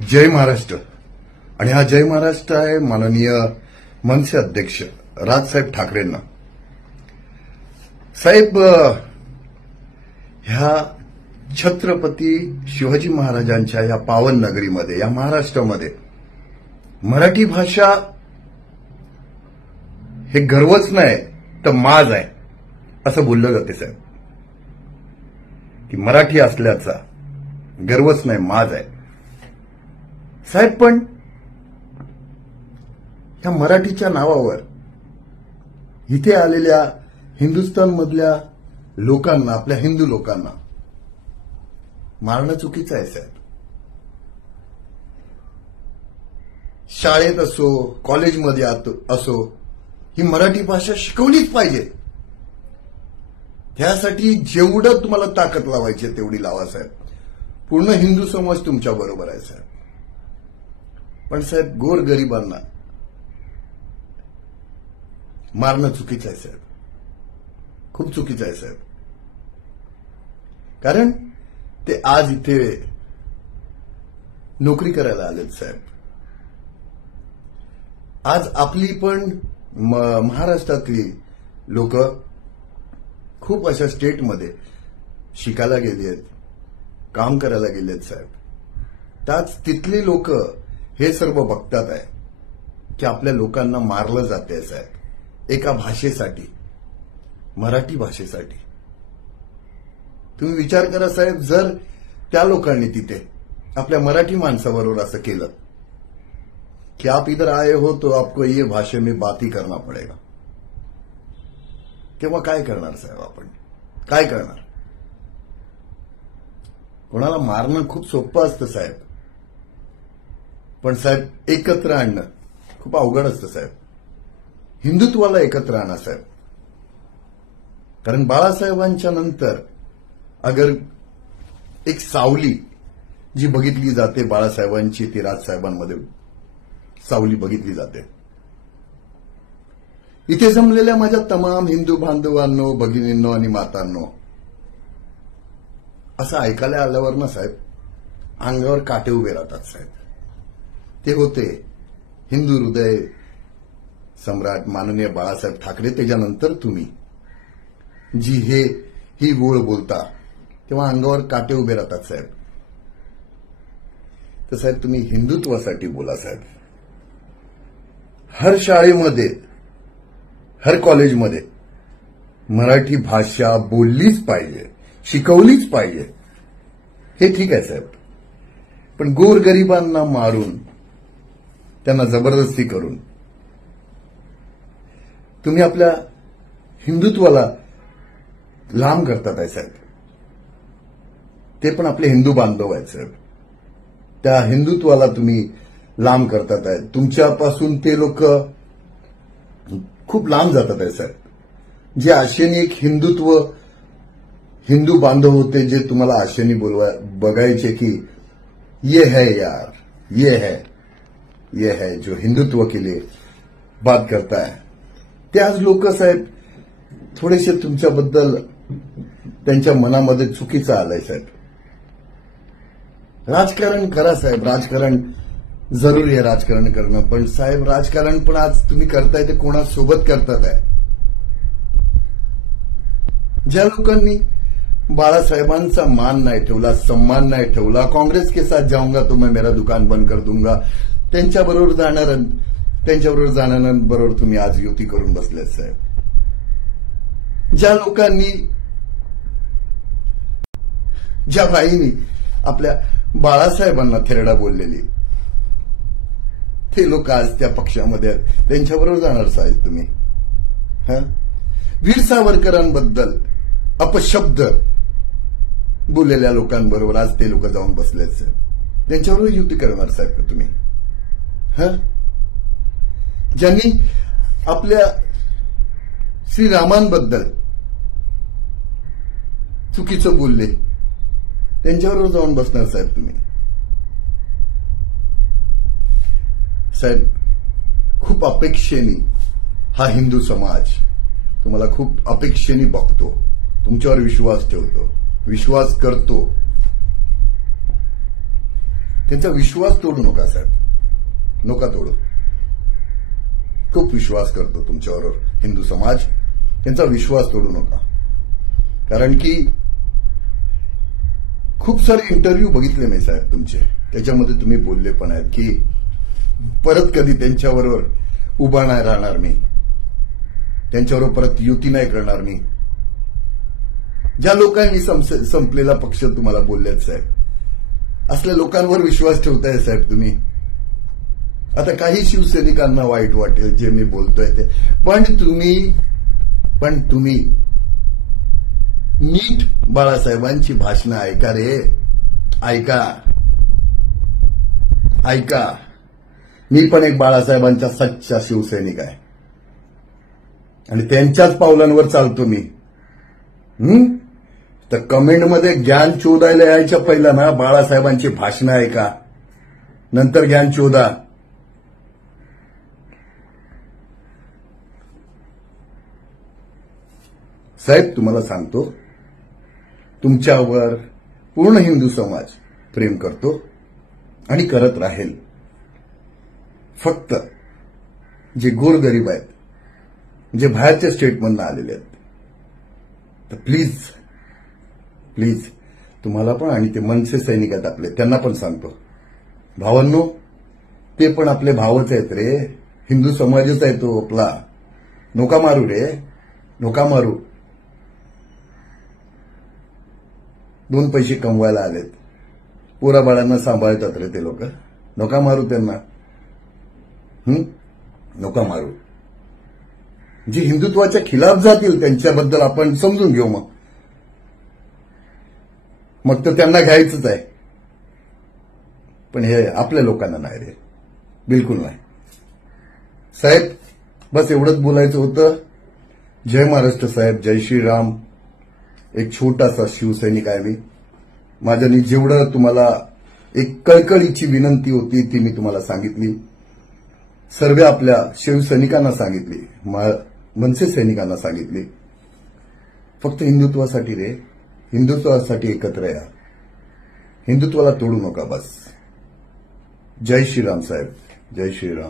जय महाराष्ट्र. आणि हा जय महाराष्ट्र आहे माननीय मनसे अध्यक्ष राजसाहेब ठाकरेंना. साहेब, ह्या छत्रपती शिवाजी महाराजांच्या या पावन नगरीमध्ये, या महाराष्ट्रामध्ये मराठी भाषा हे गर्वच नाही तर माज आहे असं बोललं जाते साहेब. की मराठी असल्याचा गर्वच नाही, माज आहे साहेब. पण या मराठीच्या नावावर इथे आलेल्या हिंदुस्थानमधल्या लोकांना, आपल्या हिंदू लोकांना मारणं चुकीचं आहे साहेब. शाळेत असो, कॉलेजमध्ये असो, ही मराठी भाषा शिकवलीच पाहिजे. त्यासाठी जेवढं तुम्हाला ताकद लावायची तेवढी लावा साहेब. पूर्ण हिंदू समाज तुमच्या बरोबर आहे साहेब. पण साहेब, गोरगरिबांना मारणं चुकीचं आहे साहेब, खूप चुकीचं आहे साहेब. कारण ते आज इथे नोकरी करायला आलेत साहेब. आज आपली पण महाराष्ट्रातली लोक खूप अशा स्टेटमध्ये शिकायला गेली आहेत, काम करायला गेलेत साहेब. त्याच तिथली लोक हे सर्व बघतात आहे की आपल्या लोकांना मारलं जाते साहेब एका भाषेसाठी, मराठी भाषेसाठी. तुम्ही विचार करा साहेब, जर त्या लोकांनी तिथे आपल्या मराठी माणसाबरोबर असं केलं कि आप इधर आए हो तो आपको ये भाषा में बात ही करना पड़ेगा, तेव्हा काय करणार साहेब? आपण काय करणार? कोणाला मारणं खूप सोपं असतं साहेब, पण साहेब एकत्र आणणं खूप अवघड असतं साहेब. हिंदुत्वाला एकत्र आणा साहेब. कारण बाळासाहेबांच्या नंतर अगर एक सावली जी बघितली जाते बाळासाहेबांची, ती राजसाहेबांमध्ये सावली बघितली जाते. इथे जमलेल्या माझ्या तमाम हिंदू बांधवांनो, भगिनींनो आणि मातांनो, असं ऐकायला आल्यावर ना साहेब अंगावर काटे उभे राहतात साहेब. ते होते हिंदू हृदय सम्राट माननीय बाळासाहेब ठाकरे. त्याच्यानंतर तुम्ही जी ही गोळ बोलता तेव्हा अंगावर काटे उभे राहतात साहेब. तर साहेब, तुम्ही हिंदुत्वासाठी बोला साहेब. हर शाळेमध्ये, हर कॉलेजमध्ये मराठी भाषा बोललीच पाहिजे, शिकवलीच पाहिजे. हे ठीक आहे साहेब. पण गोरगरिबांना मारून, त्यांना जबरदस्ती करून तुम्ही आपल्या हिंदुत्वाला लांब करतात आहे साहेब. ते पण आपले हिंदू बांधव आहेत साहेब. त्या हिंदुत्वाला तुम्ही लांब करतात आहे. तुमच्यापासून ते लोक खूप लांब जातात आहे साहेब. जे आशेने एक हिंदू बांधव होते, जे तुम्हाला आशेने बघायचे की ये है यार, ये है जो हिंदुत्व के लिए बात करता है, ते आज लोक साहेब थोडेसे तुमच्याबद्दल त्यांच्या मनामध्ये चुकीचं आलंय साहेब. राजकारण करा साहेब, राजकारण जरुरी आहे राजकारण करणं. पण साहेब, राजकारण पण आज तुम्ही करताय ते कोणासोबत करतात आहे? ज्या लोकांनी बाळासाहेबांचा मान नाही ठेवला, सम्मान नाही ठेवला, काँग्रेस के साथ जाऊंगा तो मैं मेरा दुकान बंद कर दूंगा, त्यांच्याबरोबर जाणाऱ्यांबरोबर तुम्ही आज युती करून बसलेत साहेब. ज्या लोकांनी, ज्या बाईंनी आपल्या बाळासाहेबांना थेरडा बोललेली, ते लोक आज त्या पक्षामध्ये आहेत, त्यांच्याबरोबर जाणार साहेब तुम्ही. वीर सावरकरांबद्दल अपशब्द बोललेल्या लोकांबरोबर आज ते लोक जाऊन बसलेत साहेब. त्यांच्याबरोबर युती करणार साहेब का तुम्ही? ज्यांनी आपल्या श्रीरामांबद्दल चुकीचं बोलले, त्यांच्याबरोबर जाऊन बसणार साहेब तुम्ही? साहेब, खूप अपेक्षेने हा हिंदू समाज तुम्हाला खूप अपेक्षेने बघतो, तुमच्यावर विश्वास ठेवतो, विश्वास करतो. त्यांचा विश्वास तोडू नका साहेब, नका तोडू. खूप विश्वास करतो तुमच्यावर हिंदू समाज, त्यांचा विश्वास तोडू नका. कारण की खूप सारे इंटरव्ह्यू बघितले मी साहेब तुमचे, त्याच्यामध्ये तुम्ही बोलले पण आहेत की परत कधी त्यांच्याबरोबर उभा नाही राहणार मी, त्यांच्याबरोबर परत युती नाही करणार मी. ज्या लोकांनी संपलेला पक्ष तुम्हाला बोललेत साहेब, असल्या लोकांवर विश्वास ठेवताय साहेब तुम्ही. आता काही शिवसैनिकांना वाईट वाटेल जे मी बोलतोय ते, पण तुम्ही नीट बाळासाहेबांची भाषणं ऐका रे, ऐका. मी पण एक बाळासाहेबांचा सच्चा शिवसैनिक आहे आणि त्यांच्याच पावलांवर चालतो मी. तर कमेंटमध्ये ज्ञान चोदायला यायच्या पहिला ना बाळासाहेबांची भाषणं ऐका, नंतर ज्ञान चोदा. साहेब तुम्हाला सांगतो, तुमच्यावर पूर्ण हिंदू समाज प्रेम करतो आणि करत राहील. फक्त जे गोरगरीब आहेत, जे बाहेरच्या स्टेटमधून आलेले आहेत, तर प्लीज तुम्हाला पण, आणि ते मनसे सैनिक आहेत आपले, त्यांना पण सांगतो, भावांनो, ते पण आपले भावच आहेत रे, हिंदू समाजच आहे तो आपला. नोका मारू रे, नोका मारू. 2 पैसे कमवायला आलेत, पोराबाळांना सांभाळतात रे ते लोक. नोका मारू त्यांना, नोका मारू. जे हिंदुत्वाच्या खिलाफ जातील त्यांच्याबद्दल आपण समजून घेऊ. मग तर त्यांना घ्यायचंच आहे, पण हे आपल्या लोकांना नाही रे, बिलकुल नाही. साहेब बस एवढंच बोलायचं होतं. जय महाराष्ट्र साहेब, जय श्रीराम. एक छोटासा शिवसैनिक आहे मी. माझ्यानी जेवढं तुम्हाला एक कळकळीची विनंती होती ती मी तुम्हाला सांगितली. सर्व आपल्या शिवसैनिकांना सांगितली, मनसे सैनिकांना सांगितली. फक्त हिंदुत्वासाठी रे, हिंदुत्वासाठी एकत्र या, हिंदुत्वाला तोडू नका बस. जय श्रीराम साहेब, जय श्रीराम.